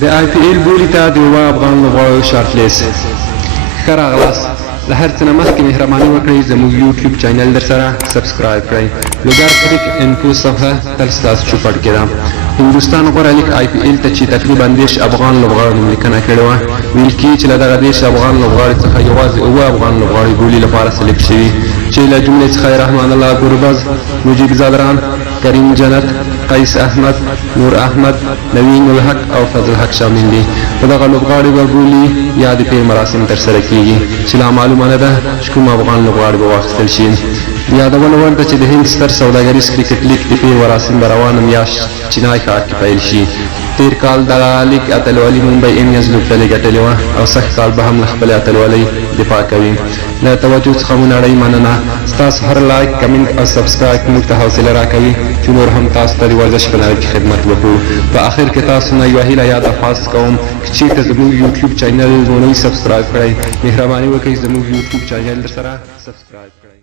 د آی پی ایل بولي ته د یوه افغان لوبغاړو شارټ لیست. ښه راغلاست. له هر څه نه مخکې مهرباني وکړئ زموږ یوټیوب چینل در سره سبسکرایب کړئ. لوګر کرک انفو صفحه تل ستاسو چوپړ کې ده. هندوستان غوره لیګ آی پی ایل ته چې تقریبا 10 افغان لوبغاړو نوملیکنه کړې وه، ویل کېږي چې له دغه 10 افغان لوبغاړو څخه یوازې 7 افغان لوبغاړي بولي لپاره سلیکټ شوي، چې له جملې څخه رحمان الله ګوربز، مجیب زادران، کریم جنت، قیس احمد، نور احمد، نوین الحق او فضل حق شامل دي. په دغه لوبغاړي به بولي یا د پیل مراسم ترسره کېږي چې لا معلومه نه ده چې کوم افغان لوبغاړي به واخیستل شي. یادونه وړ ده چې د هند ستر سوداګریز کرکټ لیګ د پیل مراسم به روانه میاشت چینای ښار کې پیل شي. تیر کال دغه لیګ اتلولي ممبئی انډینز لوبډلې ګټلې وه او سږ کال به هم له خپلې اتلولۍ دفاع کوي. له توجه څخه مو نړۍ مننه. ستاسو هر لایک، کمنټ او سبسکرایب موږ ته حوصله راکوي چې نور هم تاسو ته د ورزش په نړۍ کې خدمت وکړو. په آخر کې تاسو نه یوه هیله یا درخواست کوم چې چېرته زموږ یوټیوب چینل مو نه وي سبسکرایب کړی، مهرباني وکړئ زموږ یوټیوب چینل در سره سبسکرایب کړئ.